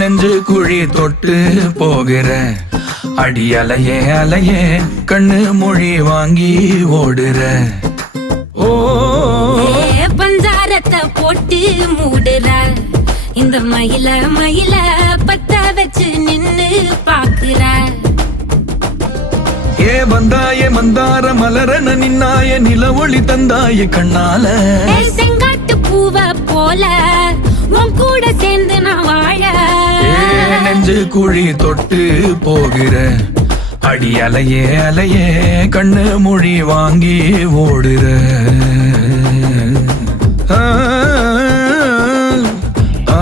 நெஞ்சு குழி தொட்டு போகிற அடி அலையே அலையே கண்ணு மொழி வாங்கி ஓடுற. ஓ பஞ்சாரத்தை போட்டு மூடுற இந்த மயில மயில பத்த வச்சு நின்னு பாக்குற. ஏ வந்தாய மந்தார மலரன நின்னாய நில ஒளி தந்தாய கண்ணால. செங்காட்டு பூவ போல உன் கூட சேர்ந்து நான் வாழ. நெஞ்சு குழி தொட்டு போகிற அடி அலையே அலையே கண்ணு மொழி வாங்கி ஓடுற. ஆ ஆ